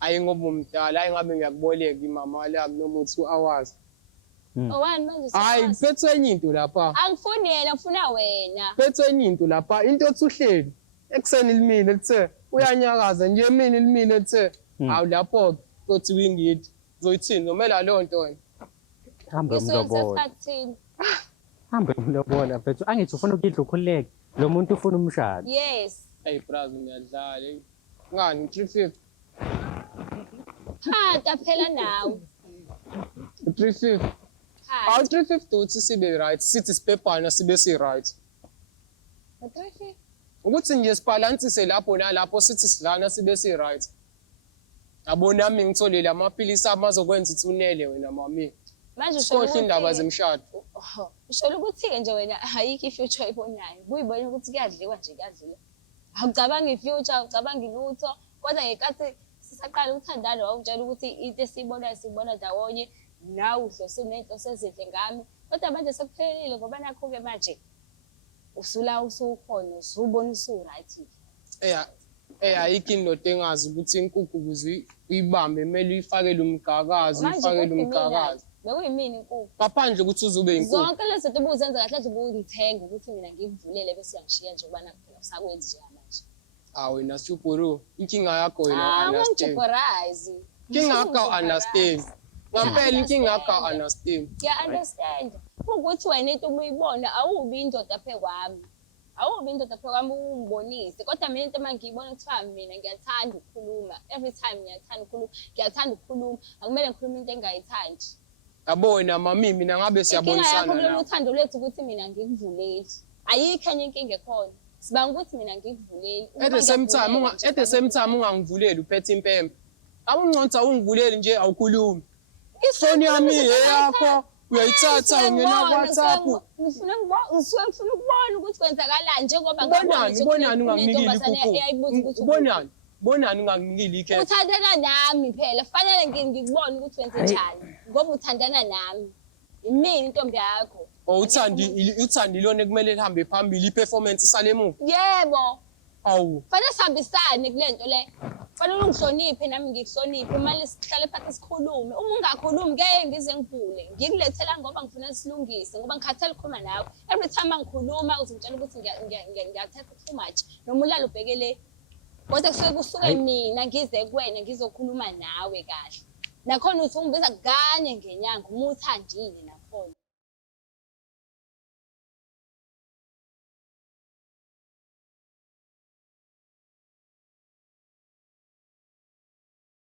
Ayi ngoba umdala, ayi ngabe ngiyakuboleka imama lami noma 2 hours. Owani manje? Hayi kuphethe enye into lapha. Angifuni yena, ngifuna wena. Kuphethe enye into lapha. Into ethi uhleli ekuseni limile lithe uyanyakaza nje emini limile lithe awu lapho uthi wingithi. Uzoyithini nomela leyo nto wena? Hambe umlobola. Hambe umlobola mfethu. Angithi ufuna ukudla ukhululeke. Lo muntu ufuna umshado. Yes. Hey brother ngiyadlala. Ngani 350? Phaka phela nawe. 350. Awu 350 uthi sibe right, sithi sipephana sibe si right. 350. Ukuthi nje sibalansise lapho nalapho sithi sidlana sibe si right. Yabona nami ngitholile amaphilisi amazokwenza ukuthi unele wena mami. Manje Sikhohle indaba zemshado. Usho ukuthi nje wena ayikho ifuture oyibonayo. Kuyibona ukuthi kuyadliwa nje kuyadliwa. Awucabanga ifuture, ucabanga ilutho, kodwa ngekathi sisaqala ukuthandana wawutshela ukuthi into esiyibonayo sibona ndawonye. Nawe uhlose nenhloso ezinhle ngami. Kodwa manje sekuphelile ngoba nakho-ke manje usula usukhona, usubona usu-right. Ayikho indoda engazi ukuthi inkukhu ukuze uyibambe kumele uyifakele umgaqazi, uyifakele umgaqazi. Bekuyimini inkukhu. Ngaphandle ukuthi uzobe inkukhu. Zonke lezi zinto ubuzenza kahle nje ubungithenga ukuthi mina ngikuvulele bese uyangishiya nje ubana phela usakwenza nje manje. Wena Supuru, inkinga yakho wena understand. Inkinga yakho understand. Ngampela inkinga yakho understand. Understand. Ukuthi wena into ubuyibona awubi indoda phe kwami. Awubi indoda phe kwami ungibonise. Kodwa mina into mangiyibona kuthiwa mina ngiyathanda ukukhuluma. Every time ngiyathanda ukukhuluma. Akumele ngikhulume into engayithandi. Yabona mami mina ngabe siyabonisana nawe. Inkinga yakho uthando lethu ukuthi mina ngikuvuleli. Ayikho enye inkinga ekhona. Sibanga ukuthi mina ngikuvuleli. At the same time ungangivuleli uphethe impembe. Awunconsa ungivuleli nje awukhulumi. Ifoni yami eyakho uyayithatha ungena WhatsApp. Ngifuna ukubona ukuthi kwenzakalani njengoba ngibonani unganginikili ikhukhu. Bonani unganginikili ikhe. Uthandana nami phela. Kufanele ngikubone ukuthi wenze njani. Ngoba uthandana nami. Imini intombi yakho. Uthandi lona kumele lihambe phambili iperformance isale emuva. Yebo. Awu. Fanele sihambisane kulento le. Fanele ungihloniphe nami ngikuhloniphe. Imali sihlale phansi sikhulume. Uma ungakhulumi ngeke ngize ngivule. Ngikulethela ngoba ngifuna silungise ngoba ngikhathele ukukhuluma nawe. Every time ngikhuluma uzongitshela ukuthi ngiyathatha too much. Noma ulala ubhekele. Kodwa kusuke kusuke mina ngize kuwena ngizokhuluma nawe kahle. Nakhona uthi ungibiza kanye ngenyanga uma uthandile nawe.